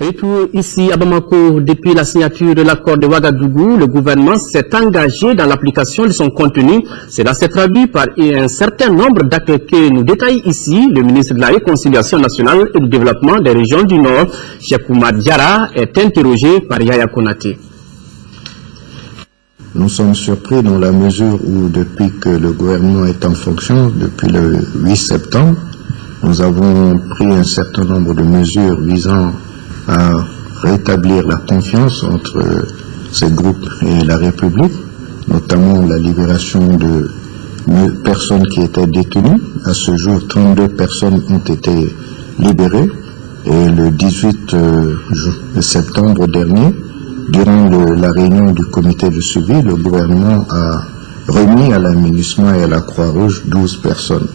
Retour ici à Bamako, depuis la signature de l'accord de Ouagadougou, le gouvernement s'est engagé dans l'application de son contenu. Cela s'est traduit par un certain nombre d'actes que nous détaille ici le ministre de la Réconciliation nationale et du développement des régions du Nord, Cheikh Oumar Diarra, est interrogé par Yaya Konaté. Nous sommes surpris dans la mesure où depuis que le gouvernement est en fonction, depuis le 8 septembre, nous avons pris un certain nombre de mesures visant à rétablir la confiance entre ces groupes et la République, notamment la libération de personnes qui étaient détenues. À ce jour, 32 personnes ont été libérées et le 18 septembre dernier, durant la réunion du comité de suivi, le gouvernement a remis à la MINUSMA et à la Croix-Rouge 12 personnes.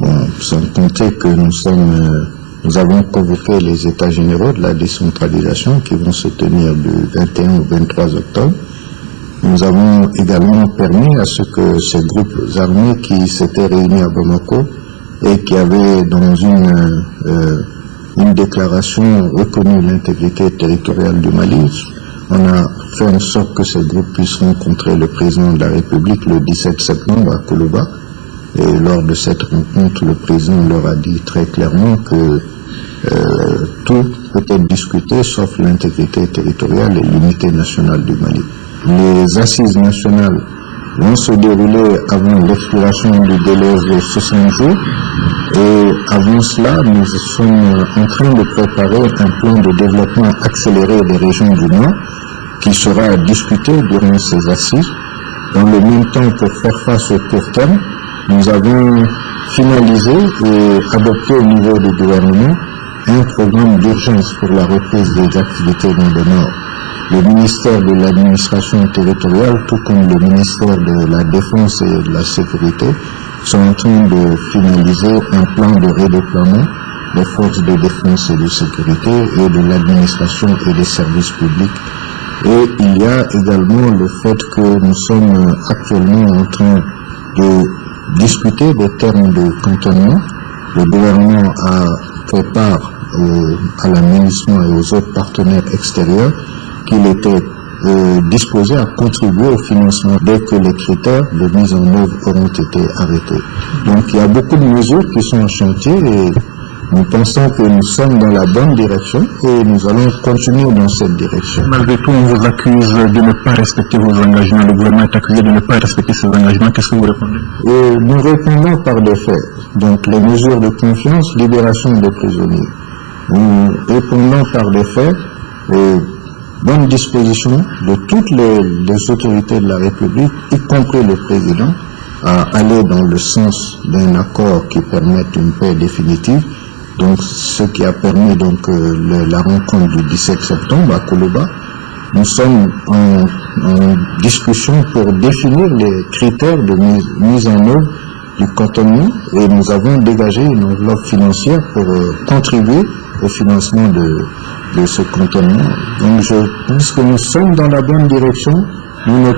Bon, sans compter que nous avons convoqué les États généraux de la décentralisation qui vont se tenir du 21 au 23 octobre. Nous avons également permis à ce que ces groupes armés qui s'étaient réunis à Bamako et qui avaient dans une déclaration reconnu l'intégrité territoriale du Mali, on a fait en sorte que ces groupes puissent rencontrer le président de la République le 17 septembre à Koloba. Et lors de cette rencontre, le président leur a dit très clairement que tout peut être discuté sauf l'intégrité territoriale et l'unité nationale du Mali. Les assises nationales vont se dérouler avant l'expiration du délai de 60 jours et avant cela, nous sommes en train de préparer un plan de développement accéléré des régions du Nord qui sera discuté durant ces assises. Dans le même temps, pour faire face au court terme, nous avons finalisé et adopté au niveau du gouvernement un programme d'urgence pour la reprise des activités dans le Nord. Le ministère de l'administration territoriale, tout comme le ministère de la Défense et de la Sécurité, sont en train de finaliser un plan de redéploiement des forces de défense et de sécurité et de l'administration et des services publics. Et il y a également le fait que nous sommes actuellement en train de discuter des termes de cantonnement. Le gouvernement a fait part à la MINUSMA et aux autres partenaires extérieurs qu'il était disposé à contribuer au financement dès que les critères de mise en œuvre auront été arrêtés. Donc il y a beaucoup de mesures qui sont en chantier et nous pensons que nous sommes dans la bonne direction et nous allons continuer dans cette direction. Malgré tout, on vous accuse de ne pas respecter vos engagements. Le gouvernement est accusé de ne pas respecter ses engagements. Qu'est-ce que vous répondez? Nous répondons par des faits. Donc les mesures de confiance, libération des prisonniers. Nous répondons par des faits et bonne disposition de toutes les autorités de la République, y compris le président, à aller dans le sens d'un accord qui permette une paix définitive. Donc, ce qui a permis donc la rencontre du 17 septembre à Koloba. Nous sommes en discussion pour définir les critères de mise en œuvre du cantonnement et nous avons dégagé une enveloppe financière pour contribuer au financement de ce cantonnement. Donc, je pense que nous sommes dans la bonne direction. Nous ne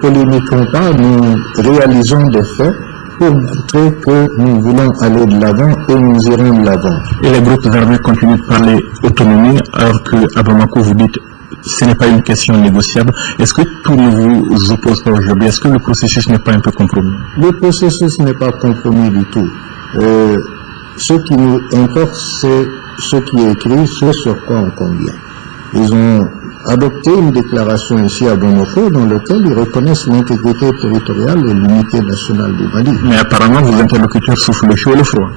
polémiquons pas, nous réalisons des faits pour montrer que nous voulons aller de l'avant et nous irons de l'avant. Et les groupes armés continuent de parler autonomie alors qu'à Bamako vous dites ce n'est pas une question négociable. Est-ce que tout ne vous oppose pas aujourd'hui? Est-ce que le processus n'est pas un peu compromis? Le processus n'est pas compromis du tout. Ce qui nous importe, c'est ce qui est écrit, ce sur quoi on convient. Ils ont adopté une déclaration ici à Bamako dans laquelle ils reconnaissent l'intégrité territoriale et l'unité nationale du Mali. Mais apparemment, vos interlocuteurs souffrent le chaud et le froid.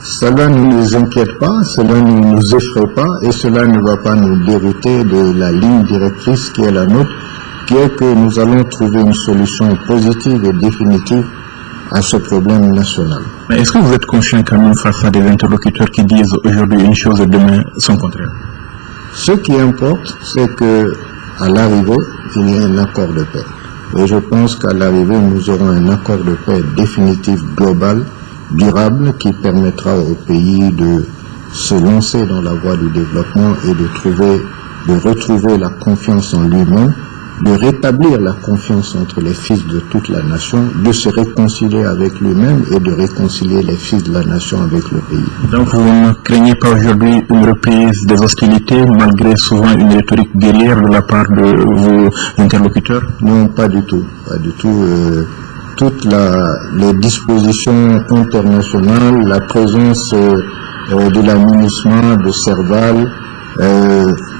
Cela ne nous inquiète pas, cela ne nous effraie pas et cela ne va pas nous dérouter de la ligne directrice qui est la nôtre, qui est que nous allons trouver une solution positive et définitive à ce problème national. Mais est-ce que vous êtes confiant quand même face à des interlocuteurs qui disent aujourd'hui une chose et demain son contraire? Ce qui importe, c'est que à l'arrivée, il y ait un accord de paix. Et je pense qu'à l'arrivée, nous aurons un accord de paix définitif, global, durable, qui permettra au pays de se lancer dans la voie du développement et de retrouver la confiance en lui-même de rétablir la confiance entre les fils de toute la nation, de se réconcilier avec lui-même et de réconcilier les fils de la nation avec le pays. Donc vous ne craignez pas aujourd'hui une reprise des hostilités malgré souvent une rhétorique guerrière de la part de vos interlocuteurs? Non, pas du tout. Pas du tout. Toutes les dispositions internationales, la présence de la MINUSMA, de Serval,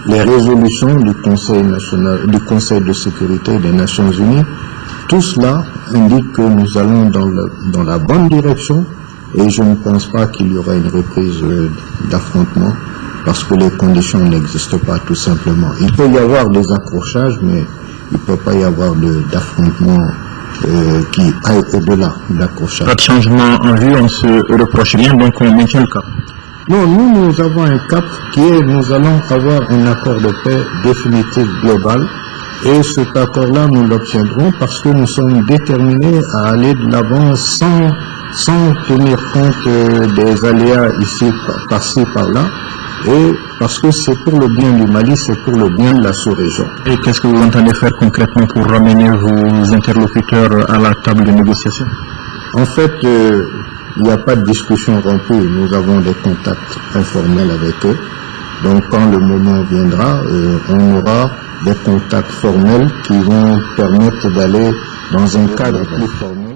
les résolutions du Conseil de sécurité des Nations Unies, tout cela indique que nous allons dans la bonne direction et je ne pense pas qu'il y aura une reprise d'affrontement parce que les conditions n'existent pas tout simplement. Il peut y avoir des accrochages, mais il ne peut pas y avoir d'affrontement qui aille au-delà de l'accrochage. Pas de changement en vue, on se reproche rien, donc on maintient le cap. Non, nous avons un cap qui est, nous allons avoir un accord de paix définitif global et cet accord-là, nous l'obtiendrons parce que nous sommes déterminés à aller de l'avant sans tenir compte des aléas ici, par-ci, par-là et parce que c'est pour le bien du Mali, c'est pour le bien de la sous-région. Et qu'est-ce que vous entendez faire concrètement pour ramener vos interlocuteurs à la table de négociation? En fait, il n'y a pas de discussion rompue. Nous avons des contacts informels avec eux. Donc, quand le moment viendra, on aura des contacts formels qui vont permettre d'aller dans un cadre plus formel.